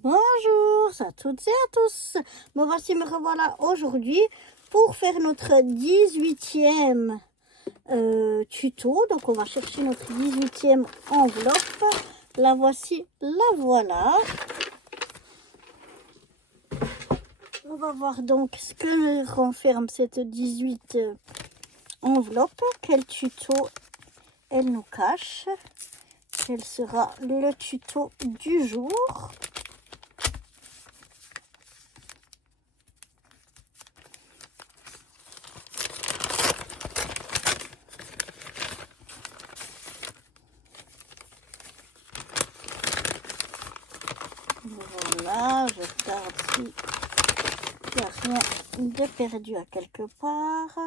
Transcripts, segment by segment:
Bonjour à toutes et à tous. Me voici, me revoilà aujourd'hui pour faire notre 18e tuto. Donc on va chercher notre 18e enveloppe. La voici, la voilà. On va voir donc ce que renferme cette 18 enveloppe. Quel tuto elle nous cache. Quel sera le tuto du jour. Voilà, je regarde si il n'y a rien de perdu à quelque part.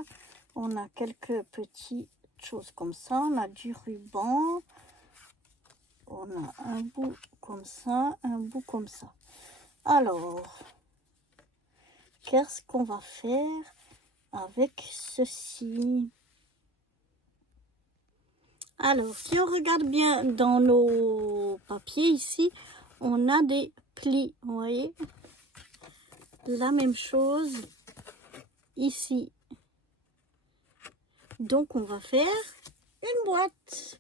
On a quelques petites choses comme ça. On a du ruban. On a un bout comme ça, un bout comme ça. Alors, qu'est-ce qu'on va faire avec ceci? Alors, si on regarde bien dans nos papiers ici, on a des plis, vous voyez? La même chose ici. Donc, on va faire une boîte.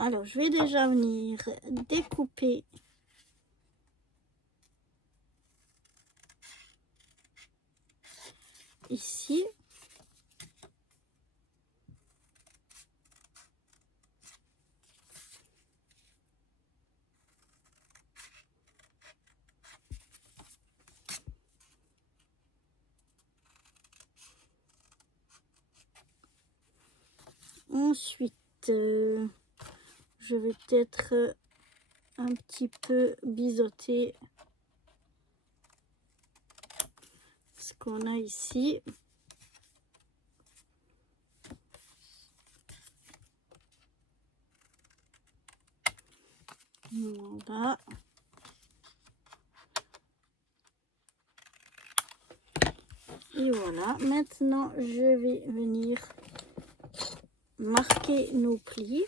Alors, je vais déjà venir découper ici. Ensuite, je vais peut-être un petit peu biseauter ce qu'on a ici. Voilà. Et voilà. Maintenant, je vais venir marquer nos plis.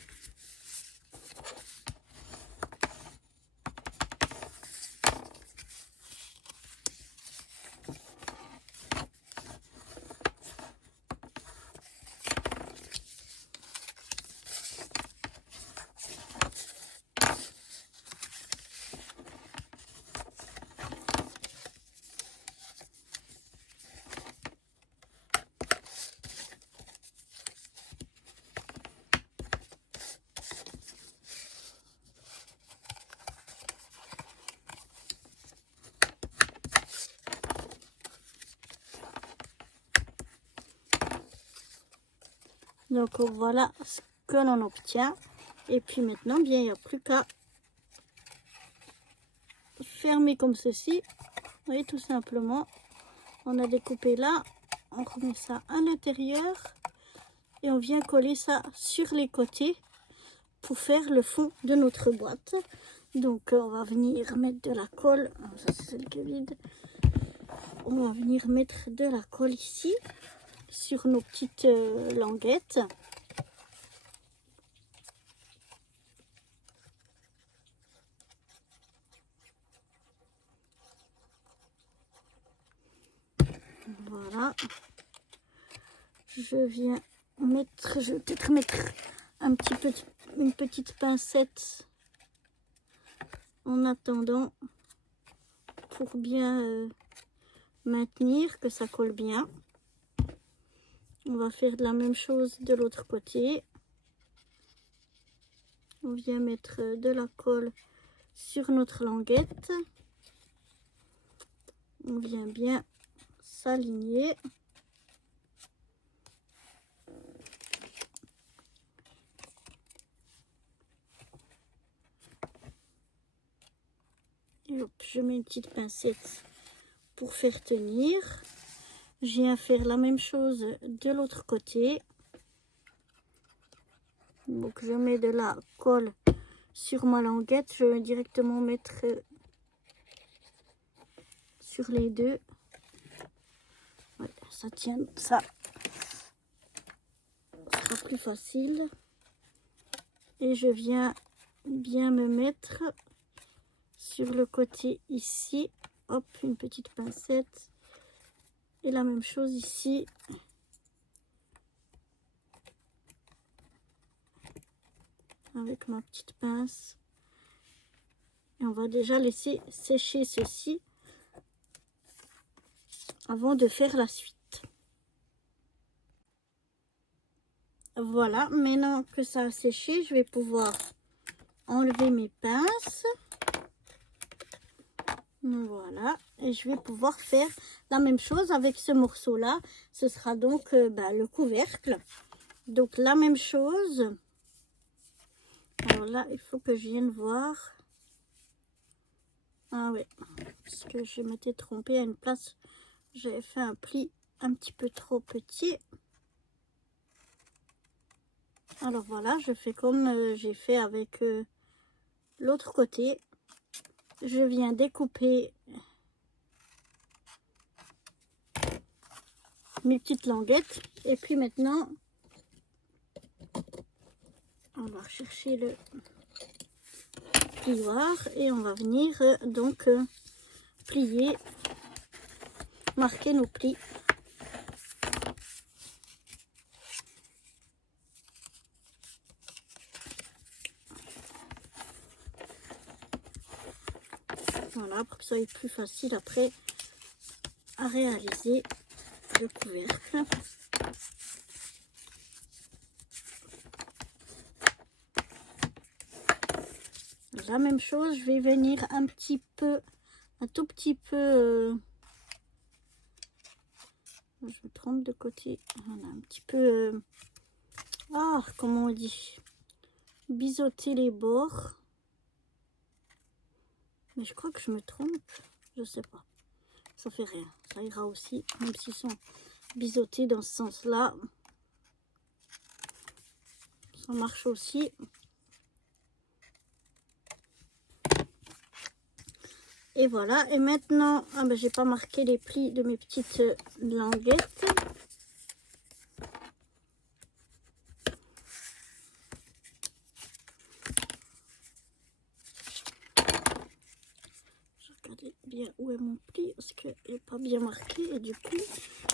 Donc voilà ce que l'on obtient. Et puis maintenant, bien, il n'y a plus qu'à fermer comme ceci. Vous voyez, tout simplement. On a découpé là. On remet ça à l'intérieur. Et on vient coller ça sur les côtés pour faire le fond de notre boîte. Donc on va venir mettre de la colle. Ça c'est celle qui est vide. On va venir mettre de la colle ici sur nos petites languettes. Voilà. Je viens mettre, je vais peut-être mettre un petit peu, une petite pincette en attendant pour bien maintenir que ça colle bien. On va faire de la même chose de l'autre côté. On vient mettre de la colle sur notre languette. On vient bien s'aligner. Et hop, je mets une petite pincette pour faire tenir. Je viens faire la même chose de l'autre côté. Donc je mets de la colle sur ma languette. Je vais directement mettre sur les deux. Ouais, ça tient, ça sera plus facile. Et je viens bien me mettre sur le côté ici. Hop, une petite pincette. Et la même chose ici. Avec ma petite pince. Et on va déjà laisser sécher ceci avant de faire la suite. Voilà, maintenant que ça a séché, je vais pouvoir enlever mes pinces. Voilà, et je vais pouvoir faire la même chose avec ce morceau-là. Ce sera donc le couvercle. Donc la même chose. Alors là, il faut que je vienne voir. Ah ouais, parce que je m'étais trompée à une place. J'avais fait un pli un petit peu trop petit. Alors voilà, je fais comme j'ai fait avec l'autre côté. Je viens découper mes petites languettes. Et puis maintenant, on va chercher le plioir et on va venir donc plier, marquer nos plis. Voilà, pour que ça soit plus facile après à réaliser le couvercle. La même chose, je vais venir un tout petit peu, je me trompe de côté, voilà, un petit peu, comment on dit, biseauter les bords. Mais je crois que je me trompe, je sais pas. Ça fait rien, ça ira aussi, même s'ils sont biseautés dans ce sens-là. Ça marche aussi. Et voilà, et maintenant, j'ai pas marqué les plis de mes petites languettes. Je regardais bien où est mon pli, parce qu'il n'est pas bien marqué, et du coup,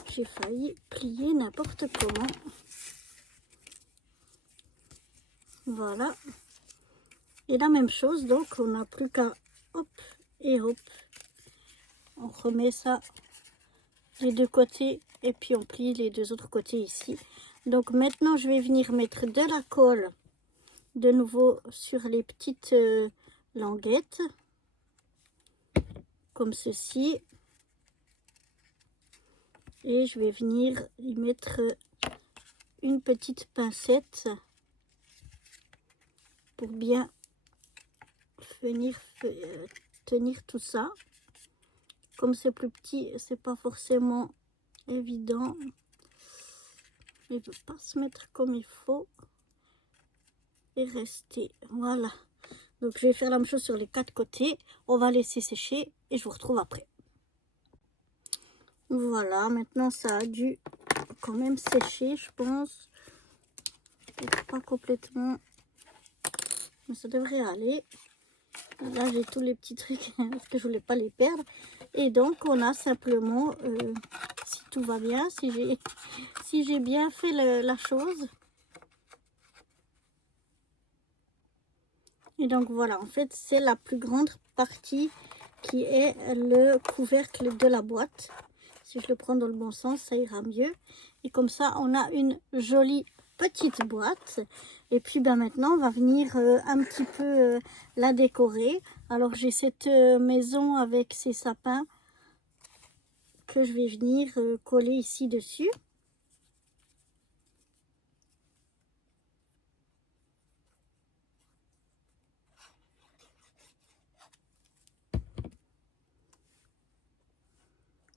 j'ai failli plier n'importe comment. Voilà. Et la même chose, donc, on n'a plus qu'à hop et hop. On remet ça les deux côtés et puis on plie les deux autres côtés ici. Donc maintenant je vais venir mettre de la colle de nouveau sur les petites languettes comme ceci, et je vais venir y mettre une petite pincette pour bien venir tenir tout ça. Comme c'est plus petit, c'est pas forcément évident. Il ne veut pas se mettre comme il faut et rester. Voilà. Donc je vais faire la même chose sur les quatre côtés. On va laisser sécher et je vous retrouve après. Voilà, maintenant ça a dû quand même sécher, je pense. Pas complètement, mais ça devrait aller. Là j'ai tous les petits trucs parce que je voulais pas les perdre. Et donc on a simplement, si tout va bien, si j'ai bien fait la chose. Et donc voilà, en fait c'est la plus grande partie qui est le couvercle de la boîte. Si je le prends dans le bon sens, ça ira mieux. Et comme ça, on a une jolie petite boîte. Et puis maintenant, on va venir un petit peu la décorer. Alors j'ai cette maison avec ses sapins que je vais venir coller ici dessus.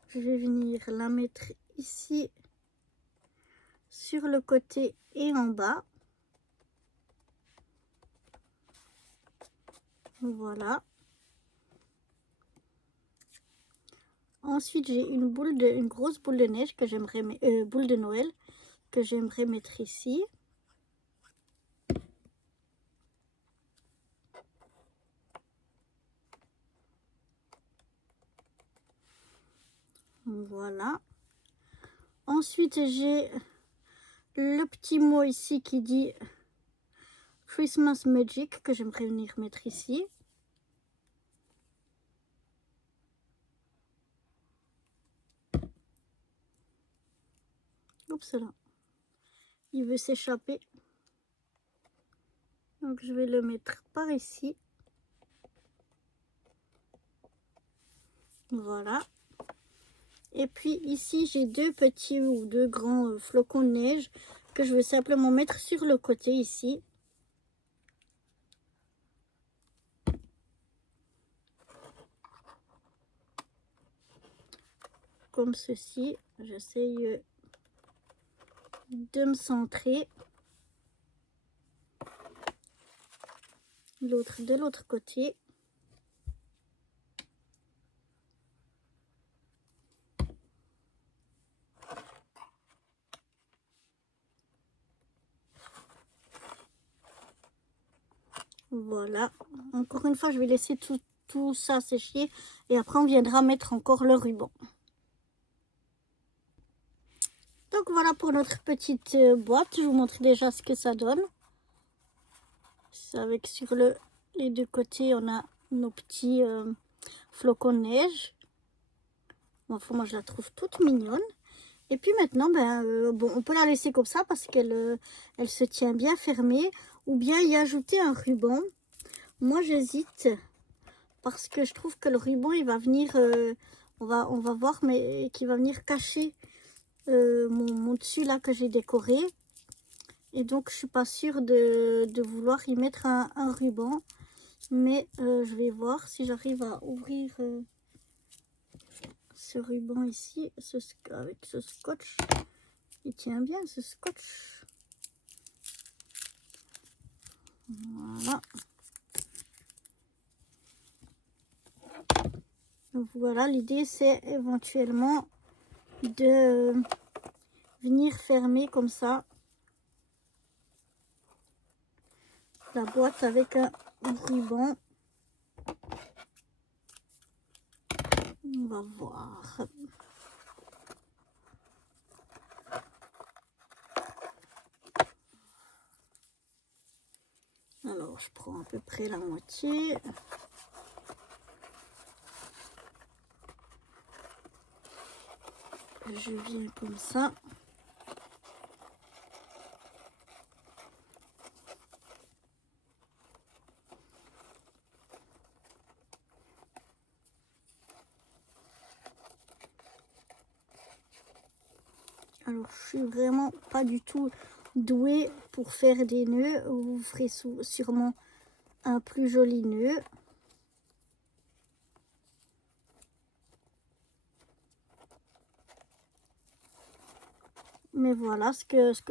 Je vais venir la mettre ici sur le côté et en bas. Voilà. Ensuite, j'ai une grosse boule de neige que j'aimerais boule de Noël que j'aimerais mettre ici. Voilà. Ensuite, j'ai le petit mot ici qui dit Christmas Magic que j'aimerais venir mettre ici. Oups là. Il veut s'échapper. Donc je vais le mettre par ici. Voilà. Et puis ici, j'ai deux petits ou deux grands flocons de neige que je vais simplement mettre sur le côté ici. Comme ceci. J'essaye de me centrer. L'autre de l'autre côté. Voilà. Encore une fois, je vais laisser tout ça sécher et après on viendra mettre encore le ruban. Donc voilà pour notre petite boîte. Je vous montre déjà ce que ça donne. C'est avec sur les deux côtés, on a nos petits flocons de neige. Enfin, moi je la trouve toute mignonne. Et puis maintenant, bon, on peut la laisser comme ça parce qu'elle elle se tient bien fermée. Ou bien y ajouter un ruban. Moi j'hésite parce que je trouve que le ruban il va venir, on va voir, mais qui va venir cacher mon dessus là que j'ai décoré. Et donc je suis pas sûre de vouloir y mettre un ruban. Mais je vais voir si j'arrive à ouvrir ce ruban ici avec ce scotch. Il tient bien ce scotch. Voilà. Donc voilà, l'idée c'est éventuellement de venir fermer comme ça la boîte avec un ruban. On va voir. Alors, je prends à peu près la moitié. Je viens comme ça. Alors, je suis vraiment pas du tout douée pour faire des nœuds. Vous ferez sûrement un plus joli nœud. Mais voilà,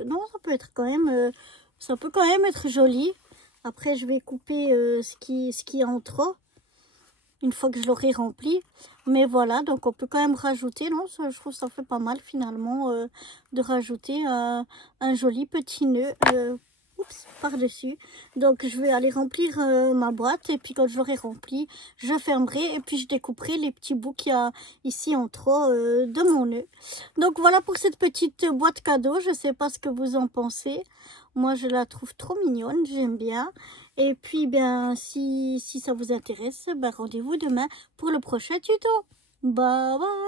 non, ça peut être quand même, ça peut quand même être joli. Après, je vais couper ce qui est en trop une fois que je l'aurai rempli. Mais voilà, donc on peut quand même rajouter, non, ça, je trouve ça fait pas mal finalement de rajouter un joli petit nœud par-dessus. Donc je vais aller remplir ma boîte et puis quand je l'aurai rempli, je fermerai et puis je découperai les petits bouts qu'il y a ici en trop de mon nœud. Donc voilà pour cette petite boîte cadeau. Je sais pas ce que vous en pensez. Moi je la trouve trop mignonne, j'aime bien. Et puis bien si ça vous intéresse, ben, rendez-vous demain pour le prochain tuto. Bye bye.